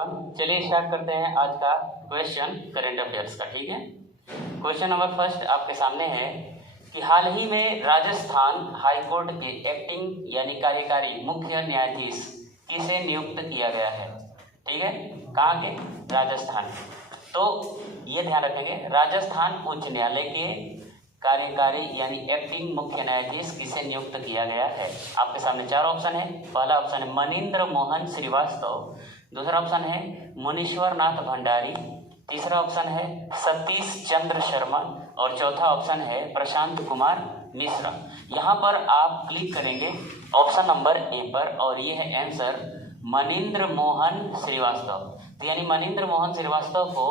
चलिए स्टार्ट करते हैं आज का क्वेश्चन करंट अफेयर्स का। ठीक है, क्वेश्चन नंबर फर्स्ट आपके सामने है कि हाल ही में राजस्थान हाईकोर्ट के एक्टिंग यानी कार्यकारी मुख्य न्यायाधीश किसे नियुक्त किया गया है। ठीक है, कहाँ के? राजस्थान। तो ये ध्यान रखेंगे, राजस्थान उच्च न्यायालय के कार्यकारी यानी एक्टिंग मुख्य न्यायाधीश किसे नियुक्त किया गया है। आपके सामने चार ऑप्शन है। पहला ऑप्शन है मनीन्द्र मोहन श्रीवास्तव, दूसरा ऑप्शन है मुनीश्वर नाथ भंडारी, तीसरा ऑप्शन है सतीश चंद्र शर्मा और चौथा ऑप्शन है प्रशांत कुमार मिश्रा। यहाँ पर आप क्लिक करेंगे ऑप्शन नंबर ए पर और ये है आंसर मनीन्द्र मोहन श्रीवास्तव। तो यानी मनीन्द्र मोहन श्रीवास्तव को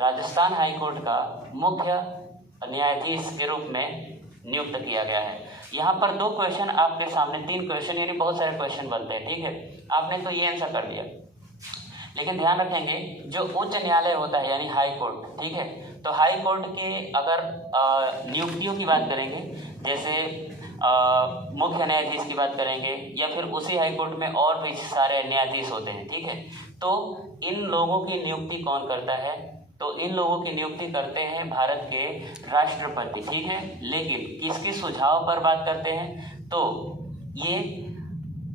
राजस्थान हाईकोर्ट का मुख्य न्यायाधीश के रूप में नियुक्त किया गया है। यहाँ पर दो क्वेश्चन आपके सामने, तीन क्वेश्चन यानी बहुत सारे क्वेश्चन बनते हैं। ठीक है, आपने तो ये आंसर कर दिया, लेकिन ध्यान रखेंगे जो उच्च न्यायालय होता है यानी हाई कोर्ट, ठीक है, तो हाई कोर्ट के अगर नियुक्तियों की बात करेंगे, जैसे मुख्य न्यायाधीश की बात करेंगे या फिर उसी हाई कोर्ट में और भी सारे न्यायाधीश होते हैं। ठीक है, तो इन लोगों की नियुक्ति कौन करता है? तो इन लोगों की नियुक्ति करते हैं भारत के राष्ट्रपति। ठीक है, लेकिन किसके सुझाव पर बात करते हैं? तो ये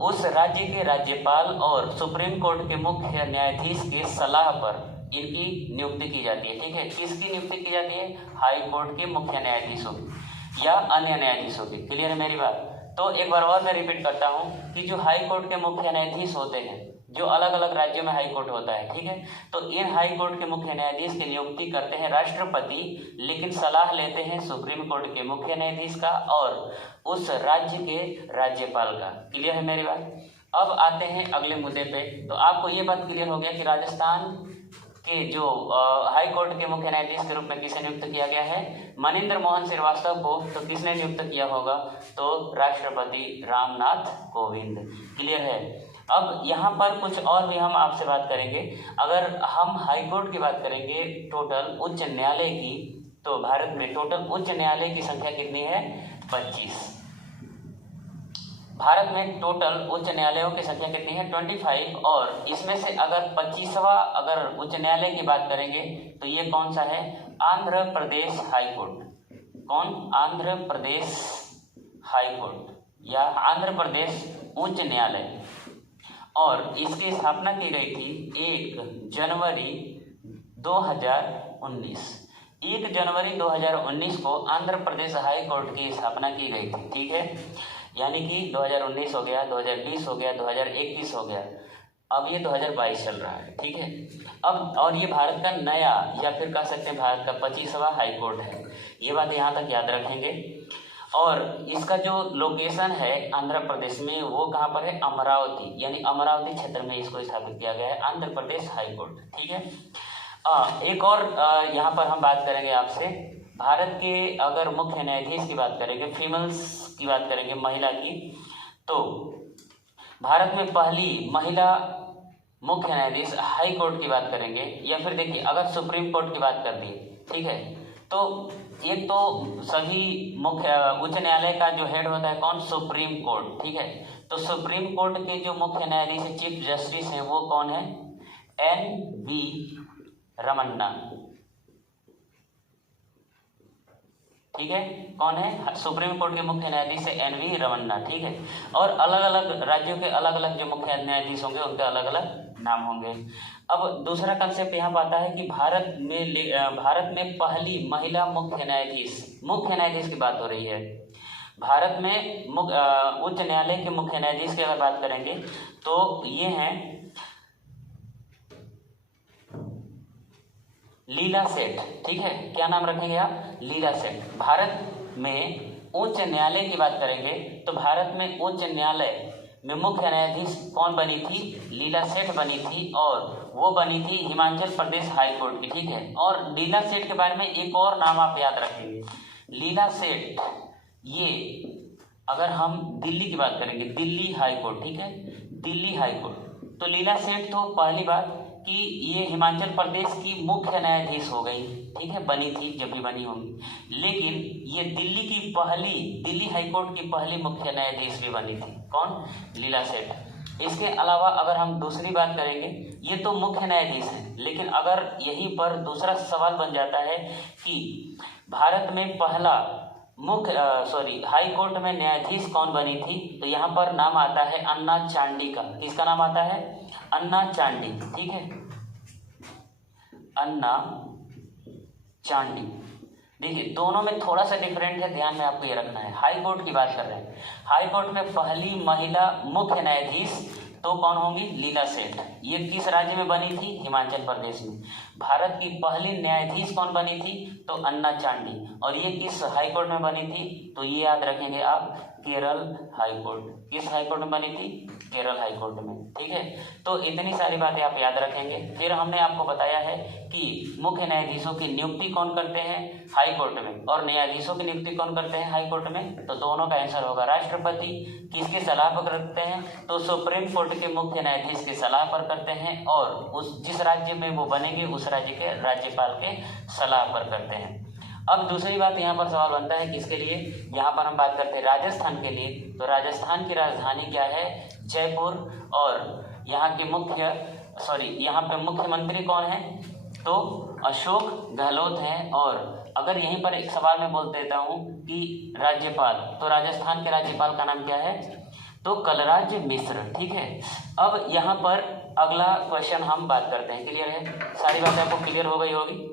उस राज्य के राज्यपाल और सुप्रीम कोर्ट के मुख्य न्यायाधीश की सलाह पर इनकी नियुक्ति की जाती है। ठीक है, किसकी नियुक्ति की जाती है? हाई कोर्ट के मुख्य न्यायाधीशों या अन्य न्यायाधीशों की। क्लियर है मेरी बात? तो एक बार और मैं रिपीट करता हूँ कि जो हाई कोर्ट के मुख्य न्यायाधीश होते हैं, जो अलग अलग राज्यों में हाई कोर्ट होता है, ठीक है, तो इन हाई कोर्ट के मुख्य न्यायाधीश की नियुक्ति करते हैं राष्ट्रपति, लेकिन सलाह लेते हैं सुप्रीम कोर्ट के मुख्य न्यायाधीश का और उस राज्य के राज्यपाल का। क्लियर है मेरी बात? अब आते हैं अगले मुद्दे पे। तो आपको ये बात क्लियर हो गया कि राजस्थान के जो हाई कोर्ट के मुख्य न्यायाधीश के रूप में किसे नियुक्त किया गया है? मनीन्द्र मोहन श्रीवास्तव को। तो किसने नियुक्त किया होगा? तो राष्ट्रपति रामनाथ कोविंद। क्लियर है? अब यहाँ पर कुछ और भी हम आपसे बात करेंगे। अगर हम हाई कोर्ट की बात करेंगे टोटल उच्च न्यायालय की, तो भारत में टोटल उच्च न्यायालय की संख्या कितनी है? 25। भारत में टोटल उच्च न्यायालयों की संख्या कितनी है? 25। और इसमें से अगर 25वां अगर उच्च न्यायालय की बात करेंगे तो ये कौन सा है? Andhra Pradesh high court. कौन? आंध्र प्रदेश हाई कोर्ट या आंध्र प्रदेश उच्च न्यायालय। और इसकी स्थापना की गई थी 1 जनवरी 2019। 1 जनवरी 2019 को आंध्र प्रदेश हाई कोर्ट की स्थापना की गई थी। ठीक है, यानी कि 2019 हो गया, 2020 हो गया, 2021 हो गया, अब ये 2022 चल रहा है। ठीक है, अब और ये भारत का नया या फिर कह सकते हैं भारत का 25वां हाई कोर्ट है। ये बात यहाँ तक याद रखेंगे। और इसका जो लोकेशन है आंध्र प्रदेश में, वो कहाँ पर है? अमरावती, यानी अमरावती क्षेत्र में इसको स्थापित किया गया है आंध्र प्रदेश हाई कोर्ट। ठीक है, एक और यहाँ पर हम बात करेंगे आपसे भारत के अगर मुख्य न्यायाधीश की बात करेंगे, फीमेल्स की बात करेंगे, महिला की, तो भारत में पहली महिला मुख्य न्यायाधीश हाई कोर्ट की बात करेंगे या फिर देखिए अगर सुप्रीम कोर्ट की बात कर दी, ठीक है, तो एक तो सभी मुख्य उच्च न्यायालय का जो हेड होता है कौन? Supreme court. ठीक है, तो सुप्रीम कोर्ट के जो मुख्य न्यायाधीश चीफ जस्टिस हैं वो कौन है? NV रमन्ना। ठीक है, कौन है? सुप्रीम कोर्ट के मुख्य न्यायाधीश है NV रमन्ना। ठीक है, और अलग अलग राज्यों के अलग अलग जो मुख्य न्यायाधीश होंगे उनके अलग अलग नाम होंगे। अब दूसरा कंसेप्ट यहाँ पर आता है कि भारत में पहली महिला मुख्य न्यायाधीश की बात हो रही है। भारत में उच्च न्यायालय के मुख्य न्यायाधीश की अगर बात करेंगे तो ये हैं लीला सेठ। ठीक है, क्या नाम रखेंगे आप? लीला सेठ। भारत में उच्च न्यायालय की बात करेंगे तो भारत में उच्च न्यायालय में मुख्य न्यायाधीश कौन बनी थी? लीला सेठ बनी थी, और वो बनी थी हिमाचल प्रदेश हाई कोर्ट की। ठीक है, और लीला सेठ के बारे में एक और नाम आप याद रखेंगे, लीला सेठ, ये अगर हम दिल्ली की बात करेंगे, दिल्ली हाई कोर्ट। ठीक है, दिल्ली हाई कोर्ट, तो लीला सेठ तो पहली बात कि ये हिमाचल प्रदेश की मुख्य न्यायाधीश हो गई। ठीक है, बनी थी जब भी बनी होंगी, लेकिन ये दिल्ली हाई कोर्ट की पहली मुख्य न्यायाधीश भी बनी थी। कौन? लीला सेठ। इसके अलावा अगर हम दूसरी बात करेंगे, ये तो मुख्य न्यायाधीश हैं, लेकिन अगर यहीं पर दूसरा सवाल बन जाता है कि भारत में पहला हाई कोर्ट में न्यायाधीश कौन बनी थी, तो यहाँ पर नाम आता है अन्ना चांडी का। किसका नाम आता है? अन्ना चांडी। ठीक है, अन्ना चांडी। देखिए दोनों में थोड़ा सा डिफरेंट है, ध्यान में आपको ये रखना है। हाई कोर्ट की बात कर रहे हैं, हाई कोर्ट में पहली महिला मुख्य न्यायाधीश तो कौन होंगी? लीला सेठ। ये किस राज्य में बनी थी? हिमाचल प्रदेश में। भारत की पहली न्यायाधीश कौन बनी थी? तो अन्ना चांडी। और ये किस हाई कोर्ट में बनी थी? तो ये याद रखेंगे आप, केरल हाई कोर्ट। किस हाई कोर्ट में बनी थी? केरल हाई कोर्ट में। ठीक है, तो इतनी सारी बातें आप याद रखेंगे। फिर हमने आपको बताया है कि मुख्य न्यायाधीशों की नियुक्ति कौन करते हैं? हाई कोर्ट में। और न्यायाधीशों की नियुक्ति कौन करते हैं हाई कोर्ट में? तो दोनों का आंसर होगा राष्ट्रपति। किसके सलाह पर करते हैं? तो सुप्रीम कोर्ट के मुख्य न्यायाधीश की सलाह पर करते हैं, और उस जिस राज्य में वो बनेंगे उस राज्य के राज्यपाल के सलाह पर करते हैं। अब दूसरी बात यहाँ पर सवाल बनता है किसके लिए? यहाँ पर हम बात करते हैं राजस्थान के लिए। तो राजस्थान की राजधानी क्या है? जयपुर। और यहाँ के यहाँ पे मुख्यमंत्री कौन है? तो अशोक गहलोत हैं। और अगर यहीं पर एक सवाल मैं बोल देता हूँ कि राज्यपाल, तो राजस्थान के राज्यपाल का नाम क्या है? तो कलराज मिश्र। ठीक है, अब यहाँ पर अगला क्वेश्चन हम बात करते हैं। क्लियर है? सारी बातें आपको क्लियर हो गई होगी।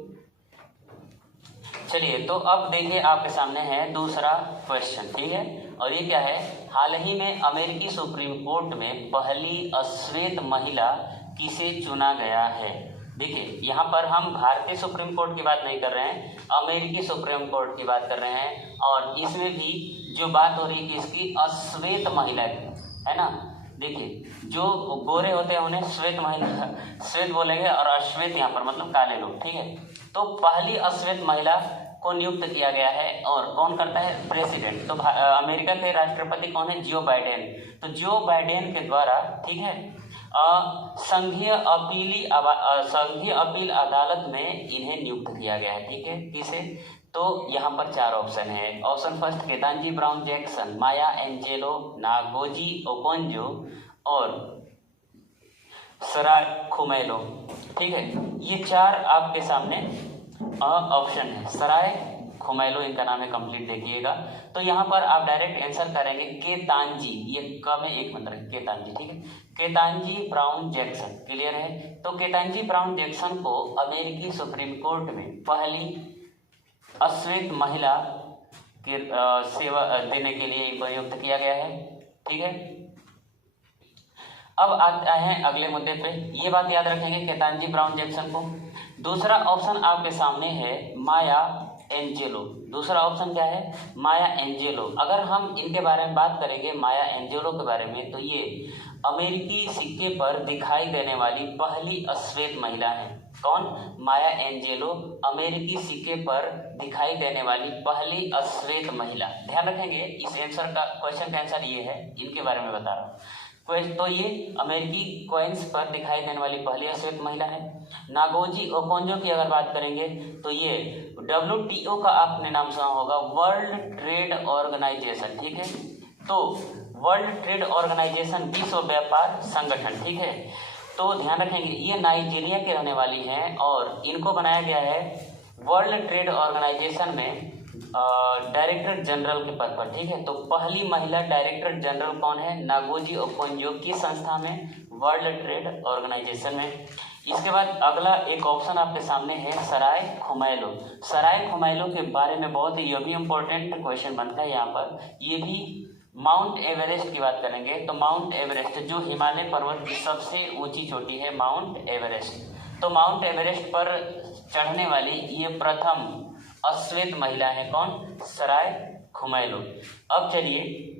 चलिए, तो अब देखिए आपके सामने है दूसरा क्वेश्चन। ठीक है, और ये क्या है? हाल ही में अमेरिकी सुप्रीम कोर्ट में पहली अश्वेत महिला किसे चुना गया है? देखिए यहाँ पर हम भारतीय सुप्रीम कोर्ट की बात नहीं कर रहे हैं, अमेरिकी सुप्रीम कोर्ट की बात कर रहे हैं। और इसमें भी जो बात हो रही है किसकी? अश्वेत महिला की, है ना। देखिए जो गोरे होते हैं उन्हें श्वेत महिला, श्वेत बोलेंगे, और अश्वेत यहाँ पर मतलब काले लोग। ठीक है, तो पहली अश्वेत महिला को नियुक्त किया गया है। और कौन करता है? प्रेसिडेंट। तो अमेरिका के राष्ट्रपति कौन है? Joe Biden. तो जो बाइडेन के द्वारा, ठीक है, संघीय अपील अदालत में इन्हें नियुक्त किया गया है। ठीक है, किसे? तो यहाँ पर चार ऑप्शन है। ऑप्शन फर्स्ट केतांजी ब्राउन जैक्सन, माया एंजेलो, नागोजी ओकोंजो और सराय खुमैलो। ठीक है, ये चार आपके सामने ऑप्शन है। सराय खुमैलो इनका नाम है, कंप्लीट देखिएगा। तो यहाँ पर आप डायरेक्ट आंसर करेंगे केतांजी, ये क में एक मंत्र है, केतांजी। ठीक है, केतांजी ब्राउन जैक्सन। क्लियर है? तो केतांजी ब्राउन जैक्सन को अमेरिकी सुप्रीम कोर्ट में पहली अश्वेत महिला की सेवा देने के लिए इनको नियुक्त किया गया है। ठीक है, अब आते हैं अगले मुद्दे पे। ये बात याद रखेंगे केतांजी ब्राउन जैक्सन को। दूसरा ऑप्शन आपके सामने है माया एंजेलो। दूसरा ऑप्शन क्या है? माया एंजेलो। अगर हम इनके बारे में बात करेंगे, माया एंजेलो के बारे में, तो ये अमेरिकी सिक्के पर दिखाई देने वाली पहली अश्वेत महिला है। कौन? माया एंजेलो, अमेरिकी सिक्के पर दिखाई देने वाली पहली अश्वेत महिला। ध्यान रखेंगे, इस आंसर का क्वेश्चन का आंसर ये है, इनके बारे में बता रहा हूँ। तो ये अमेरिकी कॉइन्स पर दिखाई देने वाली पहली अश्वेत महिला है। नागोजी ओकोंजो की अगर बात करेंगे तो ये WTO का आपने नाम सुना होगा, वर्ल्ड ट्रेड ऑर्गेनाइजेशन। ठीक है, तो वर्ल्ड ट्रेड ऑर्गेनाइजेशन विश्व व्यापार संगठन। ठीक है, तो ध्यान रखेंगे ये नाइजीरिया के रहने वाली हैं और इनको बनाया गया है वर्ल्ड ट्रेड ऑर्गेनाइजेशन में डायरेक्टर जनरल के पद पर। ठीक है, तो पहली महिला डायरेक्टर जनरल कौन है? नागोजी ओकोंजो की संस्था में, वर्ल्ड ट्रेड ऑर्गेनाइजेशन में। इसके बाद अगला एक ऑप्शन आपके सामने है सराय खुमैलो। सराय खुमैलो के बारे में बहुत ये भी इम्पोर्टेंट क्वेश्चन बनता है यहाँ पर। ये भी माउंट एवरेस्ट की बात करेंगे तो माउंट एवरेस्ट जो हिमालय पर्वत की सबसे ऊंची चोटी है, माउंट एवरेस्ट। तो माउंट एवरेस्ट पर चढ़ने वाली ये प्रथम अश्वेत महिला है। कौन? सराय खुमैलो। अब चलिए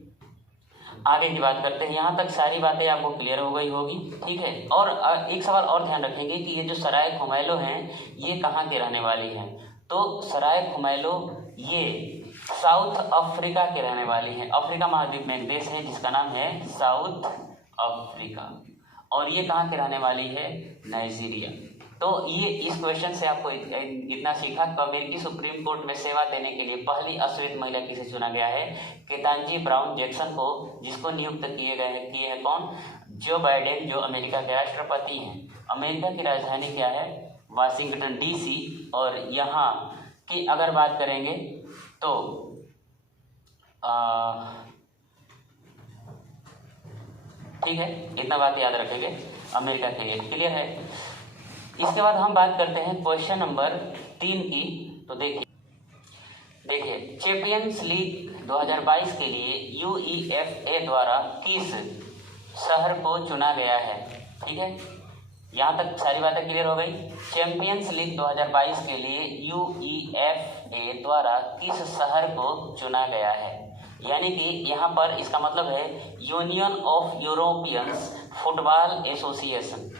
आगे की बात करते हैं। यहाँ तक सारी बातें आपको क्लियर हो गई होगी। ठीक है, और एक सवाल और ध्यान रखेंगे कि ये जो सराय खुमैलो हैं ये कहाँ के रहने वाली हैं? तो सराय खुमैलो ये साउथ अफ्रीका के रहने वाली हैं। अफ्रीका महाद्वीप में एक देश है जिसका नाम है साउथ अफ्रीका, और ये कहाँ के रहने वाली है? नाइजीरिया। तो ये इस क्वेश्चन से आपको इतना सीखा कि अमेरिकी सुप्रीम कोर्ट में सेवा देने के लिए पहली अश्वेत महिला किसे चुना गया है? केतांजी ब्राउन जैक्सन को, जिसको नियुक्त किए हैं कौन? जो बाइडेन जो अमेरिका के राष्ट्रपति हैं, अमेरिका की राजधानी क्या है? Washington DC. और यहाँ की अगर बात करेंगे तो ठीक है, इतना बात याद रखेंगे अमेरिका के लिए। क्लियर है? इसके बाद हम बात करते हैं क्वेश्चन नंबर 3 की। तो देखिए चैंपियंस लीग 2022 के लिए यूईएफए द्वारा किस शहर को चुना गया है? ठीक है, यहाँ तक सारी बातें क्लियर हो गई। चैंपियंस लीग 2022 के लिए यूईएफए द्वारा किस शहर को चुना गया है? यानी कि यहाँ पर इसका मतलब है union of Europeans football association.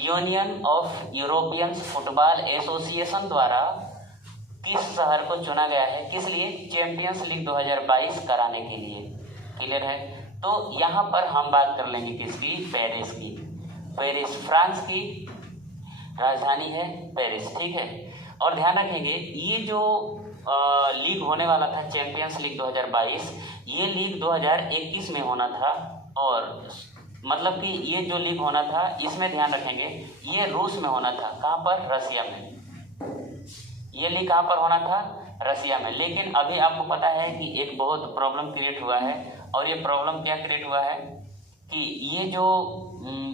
Union of Europeans football association द्वारा किस शहर को चुना गया है? किस लिए? चैंपियंस लीग 2022 कराने के लिए। क्लियर है? तो यहाँ पर हम बात कर लेंगे किसकी? पेरिस की। पेरिस फ्रांस की राजधानी है पेरिस। ठीक है, और ध्यान रखेंगे ये जो लीग होने वाला था चैंपियंस लीग 2022, ये लीग 2021 में होना था। और मतलब कि ये जो लीग होना था इसमें ध्यान रखेंगे ये रूस में होना था। कहाँ पर? रसिया में। ये लीग कहाँ पर होना था? रसिया में। लेकिन अभी आपको पता है कि एक बहुत प्रॉब्लम क्रिएट हुआ है। और ये प्रॉब्लम क्या क्रिएट हुआ है कि ये जो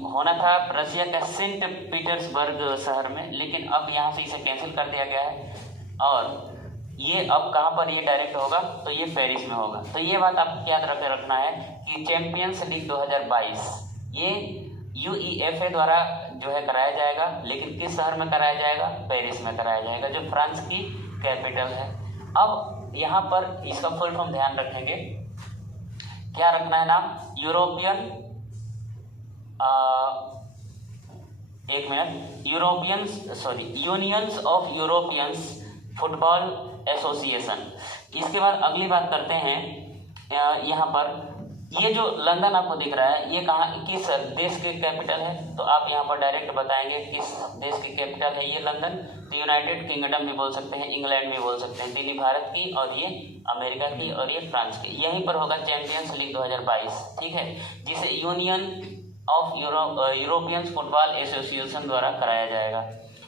होना था रसिया का सेंट पीटर्सबर्ग शहर में, लेकिन अब यहाँ से इसे कैंसिल कर दिया गया है। और ये अब कहाँ पर ये डायरेक्ट होगा? तो ये पेरिस में होगा। तो ये बात आपको याद रखना है कि चैंपियंस लीग 2022 ये यूईएफए द्वारा जो है कराया जाएगा, लेकिन किस शहर में कराया जाएगा? पेरिस में कराया जाएगा, जो फ्रांस की कैपिटल है। अब यहाँ पर इसका फुल फॉर्म ध्यान रखेंगे, क्या रखना है नाम? European unions of Europeans football association. इसके बाद अगली बात करते हैं यहाँ पर ये जो लंदन आपको दिख रहा है ये कहाँ किस देश की कैपिटल है? तो आप यहाँ पर डायरेक्ट बताएंगे किस देश की कैपिटल है ये लंदन। तो यूनाइटेड किंगडम भी बोल सकते हैं, इंग्लैंड भी बोल सकते हैं। दिल्ली भारत की और ये अमेरिका की और ये फ्रांस की। यहीं पर होगा चैंपियंस लीग 2022। ठीक है, जिसे union of European football association द्वारा कराया जाएगा।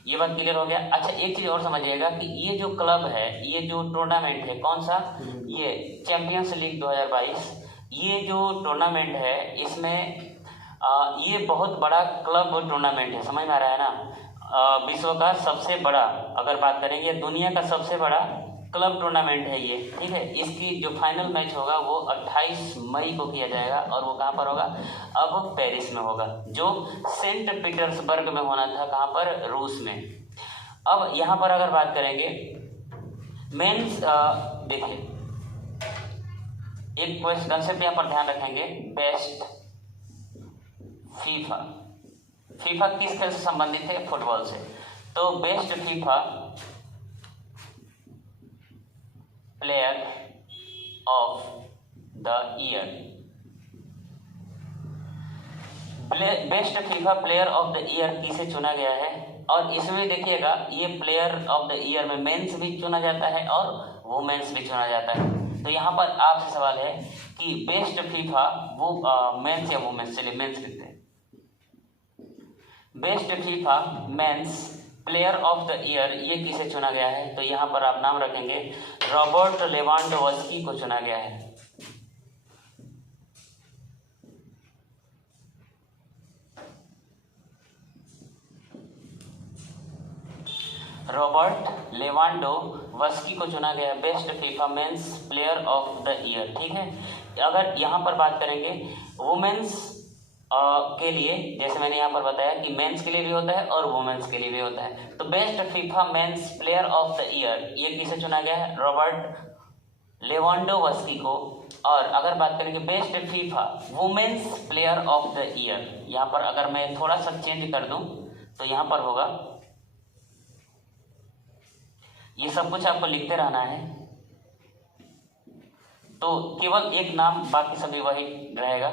ये बात क्लियर हो गया। अच्छा, एक चीज़ और समझिएगा कि ये जो क्लब है, ये जो टूर्नामेंट है, कौन सा? ये चैंपियंस लीग 2022। ये जो टूर्नामेंट है इसमें ये बहुत बड़ा क्लब टूर्नामेंट है। समझ में आ रहा है ना? विश्व का सबसे बड़ा, अगर बात करेंगे दुनिया का सबसे बड़ा क्लब टूर्नामेंट है ये। ठीक है, इसकी जो फाइनल मैच होगा वो 28 मई को किया जाएगा। और वो कहाँ पर होगा? अब पेरिस में होगा, जो सेंट पीटर्सबर्ग में होना था। कहाँ पर? रूस में। अब यहाँ पर अगर बात करेंगे मेंस, देखिए एक कंसेप्ट यहाँ पर ध्यान रखेंगे, बेस्ट फीफा। फीफा किस खेल से संबंधित है? फुटबॉल से। तो best FIFA player of the year, best FIFA player of the year किसे चुना गया है? और इसमें देखिएगा ये प्लेयर ऑफ द ईयर में मेंस भी चुना जाता है और वुमेन्स भी चुना जाता है। तो यहाँ पर आपसे सवाल है कि बेस्ट फीफा वो मेंस या वुमेन्स? चलिए मेंस लिखते हैं। Best FIFA men's player of the year ये किसे चुना गया है? तो यहाँ पर आप नाम रखेंगे रॉबर्ट लेवांडोव्स्की को चुना गया है। रॉबर्ट लेवांडोव्स्की को चुना गया best FIFA men's player of the year. ठीक है, अगर यहाँ पर बात करेंगे वुमेन्स के लिए, जैसे मैंने यहाँ पर बताया कि मेंस के लिए भी होता है और वुमेन्स के लिए भी होता है। तो best FIFA men's player of the year ये किसे चुना गया है? रॉबर्ट लेवांडोव्स्की को। और अगर बात करेंगे best FIFA women's player of the year, यहाँ पर अगर मैं थोड़ा सा चेंज कर दूं तो यहाँ पर होगा, ये सब कुछ आपको लिखते रहना है। तो केवल एक नाम, बाकी सभी वही रहेगा।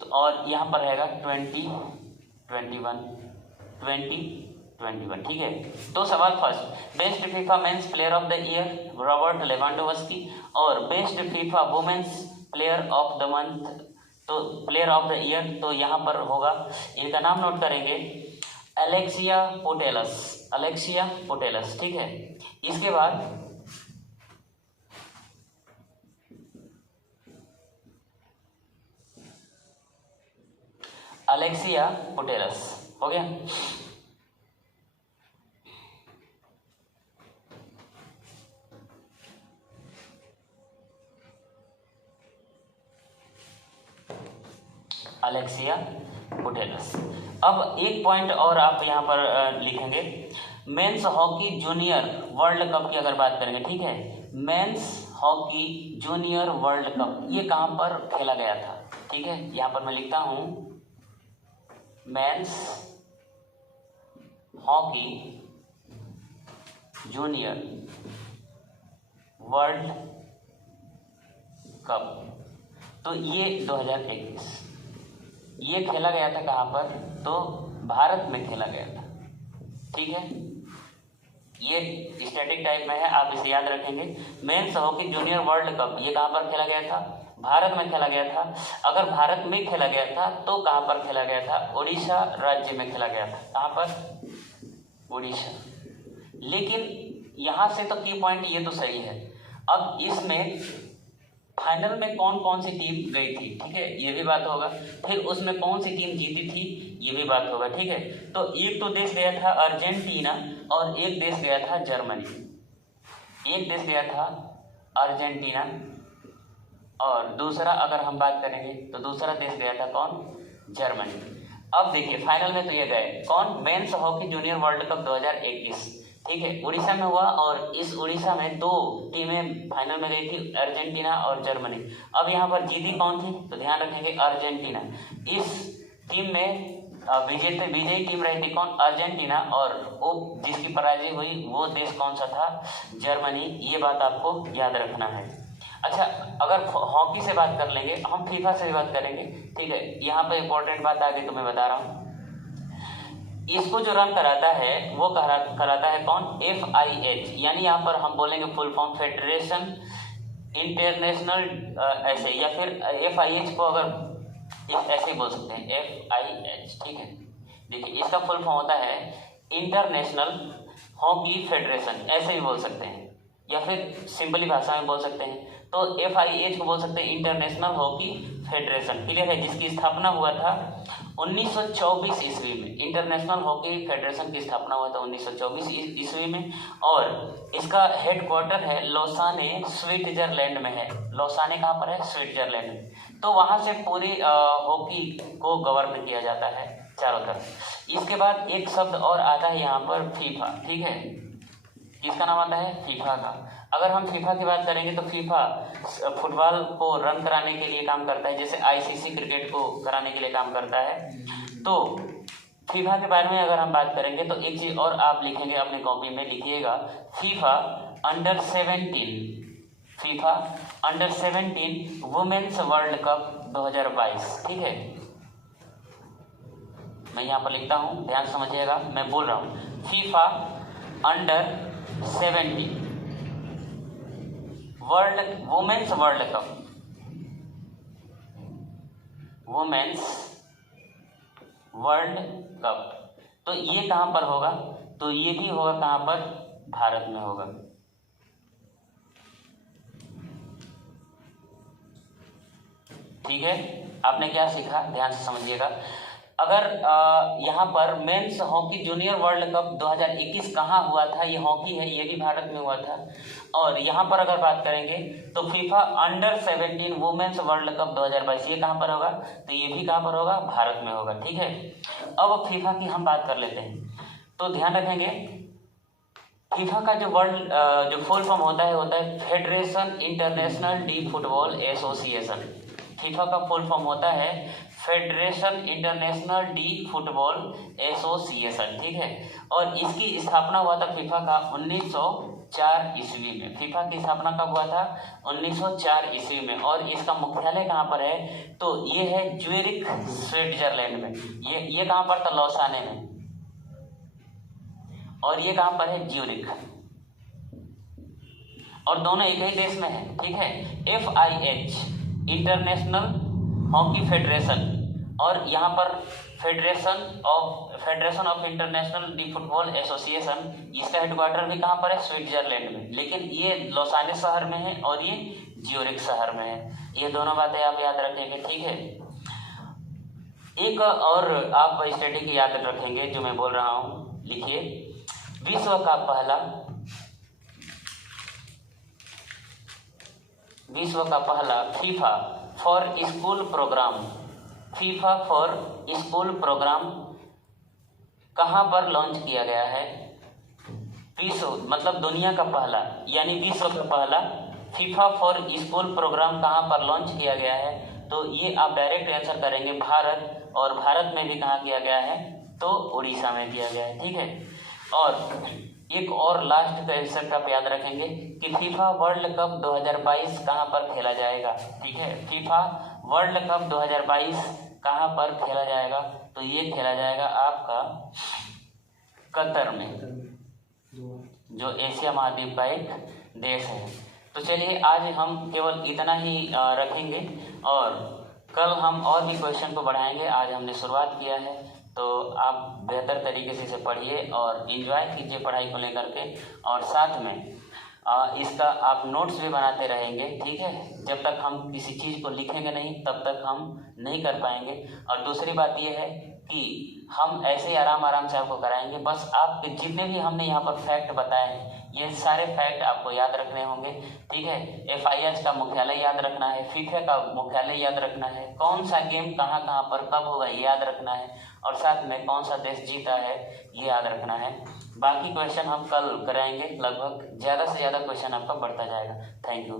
तो और यहाँ पर रहेगा 2021। ठीक है, तो सवाल first, best FIFA men's player of the year Robert Lewandowski और best FIFA women's player of the month तो प्लेयर ऑफ द ईयर तो यहाँ पर होगा, इनका नाम नोट करेंगे, अलेक्सिया पुटेलस, अलेक्सिया पुटेलस, ठीक है। इसके बाद अलेक्सिया पुटेलस हो गया। Alexia Putellas. अब एक पॉइंट और आप यहाँ पर लिखेंगे, men's hockey junior world cup की अगर बात करेंगे, ठीक है, men's hockey junior world cup ये कहाँ पर खेला गया था, ठीक है। यहाँ पर मैं लिखता हूँ men's hockey junior world cup, तो ये 2021 ये खेला गया था कहाँ पर, तो भारत में खेला गया था, ठीक है। ये स्टैटिक टाइप में है, आप इसे याद रखेंगे। Men's hockey junior world cup ये कहाँ पर खेला गया था, भारत में खेला गया था। अगर भारत में खेला गया था तो कहाँ पर खेला गया था, उड़ीसा राज्य में खेला गया था। कहाँ पर, उड़ीसा। लेकिन यहाँ से तो की पॉइंट ये तो सही है। अब इसमें फाइनल में कौन कौन सी टीम गई थी, ठीक है, ये भी बात होगा। फिर उसमें कौन सी टीम जीती थी, ये भी बात होगा, ठीक है। तो एक तो देश गया था अर्जेंटीना और एक देश गया था जर्मनी। एक देश गया था अर्जेंटीना और दूसरा अगर हम बात करेंगे तो दूसरा देश गया था कौन, जर्मनी। अब देखिए फाइनल में तो ये गए कौन, men's hockey junior world cup 2021, ठीक है, उड़ीसा में हुआ। और इस उड़ीसा में दो टीमें फाइनल में गई थी, अर्जेंटीना और जर्मनी। अब यहाँ पर जीती कौन थी, तो ध्यान रखेंगे अर्जेंटीना। इस टीम में विजयी टीम रही थी कौन, अर्जेंटीना, और वो जिसकी पराजय हुई वो देश कौन सा था, जर्मनी। ये बात आपको याद रखना है। अच्छा, अगर हॉकी से बात कर लेंगे, हम फीफा से भी बात करेंगे, ठीक है। यहाँ पर इंपॉर्टेंट बात आगे तो मैं बता रहा हूँ। इसको जो रन कराता है वो कराता है कौन, FIH, यानी यहाँ पर हम बोलेंगे फुल फॉर्म फेडरेशन इंटरनेशनल ऐसे, या फिर FIH को अगर ऐसे ही बोल सकते हैं, FIH, ठीक है। देखिए इसका फुल फॉर्म होता है इंटरनेशनल हॉकी फेडरेशन, ऐसे भी बोल सकते हैं, या फिर सिंपली भाषा में बोल सकते हैं। तो FIH को बोल सकते हैं इंटरनेशनल हॉकी फेडरेशन, क्लियर है, जिसकी स्थापना हुआ था 1924 ईस्वी में। इंटरनेशनल हॉकी फेडरेशन की स्थापना हुआ था 1924 ईस्वी में, और इसका हेडक्वार्टर है लौसाने, स्विट्जरलैंड में है। लौसाने कहाँ पर है, स्विट्जरलैंड में। तो वहाँ से पूरी हॉकी को गवर्न किया जाता है चारों तरफ। इसके बाद एक शब्द और आता है यहाँ पर, फीफा, ठीक है। किसका नाम आता है, फीफा का। अगर हम फीफा की बात करेंगे तो फीफा फुटबॉल को रन कराने के लिए काम करता है, जैसे ICC क्रिकेट को कराने के लिए काम करता है। तो फीफा के बारे में अगर हम बात करेंगे तो एक चीज और आप लिखेंगे अपने कॉपी में, लिखिएगा FIFA under 17, FIFA under 17 women's world cup 2022, ठीक है। मैं यहाँ पर लिखता हूँ, ध्यान समझिएगा, मैं बोल रहा हूँ FIFA under 17 women's world cup, women's world cup. तो ये कहाँ पर होगा, तो ये भी होगा कहाँ पर, भारत में होगा। ठीक है, आपने क्या सीखा, ध्यान से समझिएगा। अगर यहाँ पर men's hockey junior world cup 2021 कहाँ हुआ था, ये हॉकी है, ये भी भारत में हुआ था। और यहाँ पर अगर बात करेंगे तो FIFA under 17 women's world cup 2022 ये कहाँ पर होगा, तो ये भी कहाँ पर होगा, भारत में होगा। ठीक है, अब फीफा की हम बात कर लेते हैं। तो ध्यान रखेंगे फीफा का जो जो फुल फॉर्म होता है federation international D football association. FIFA का फुल फॉर्म होता है federation international D football association. ठीक है, और इसकी स्थापना हुआ था फीफा का 1904 ईस्वी में। फीफा की स्थापना कब हुआ था, 1904 ईस्वी में। और इसका मुख्यालय कहाँ पर है, तो ये है ज्यूरिख स्विट्जरलैंड में। ये कहाँ पर था, लौसाने में। और ये कहाँ पर है, ज्यूरिख। और दोनों एक ही देश में है। ठीक है, FIH इंटरनेशनल हॉकी फेडरेशन, और यहाँ पर federation of international D football association, इसका हेडक्वार्टर भी कहाँ पर है? स्विट्जरलैंड में, लेकिन ये लॉस एंजल्स शहर में है और ये ज्यूरिख शहर में है। ये दोनों बातें आप याद रखेंगे, ठीक है। एक और आप स्टडी की याद रखेंगे जो मैं बोल रहा हूँ, लिखिए। विश्व का पहला फीफा फॉर स्कूल प्रोग्राम कहाँ पर लॉन्च किया गया है? मतलब दुनिया का पहला यानी विश्व का पहला फीफा फॉर स्कूल प्रोग्राम कहाँ पर लॉन्च किया गया है? तो ये आप डायरेक्ट आंसर करेंगे भारत, और भारत में भी कहाँ किया गया है? तो उड़ीसा में किया गया है, ठीक है। और एक और लास्ट क्वेश्चन का आप याद रखेंगे कि फीफा वर्ल्ड कप 2022 कहाँ पर खेला जाएगा, ठीक है। फीफा वर्ल्ड कप 2022 कहाँ पर खेला जाएगा? तो ये खेला जाएगा आपका कतर में, जो एशिया महाद्वीप का एक देश है। तो चलिए आज हम केवल इतना ही रखेंगे, और कल हम और भी क्वेश्चन को बढ़ाएंगे। आज हमने शुरुआत किया है, तो आप बेहतर तरीके से इसे पढ़िए और एंजॉय कीजिए पढ़ाई को लेकर के, और साथ में इसका आप नोट्स भी बनाते रहेंगे, ठीक है। जब तक हम किसी चीज़ को लिखेंगे नहीं तब तक हम नहीं कर पाएंगे। और दूसरी बात यह है कि हम ऐसे ही आराम से आपको कराएंगे। बस आपके जितने भी हमने यहाँ पर फैक्ट बताए हैं, ये सारे फैक्ट आपको याद रखने होंगे, ठीक है। FIH का मुख्यालय याद रखना है, फीफा का मुख्यालय याद रखना है, कौन सा गेम कहाँ कहाँ पर कब होगा ये याद रखना है, और साथ में कौन सा देश जीता है ये याद रखना है। बाकी क्वेश्चन हम कल कराएंगे, लगभग ज़्यादा से ज़्यादा क्वेश्चन आपका बढ़ता जाएगा। Thank you.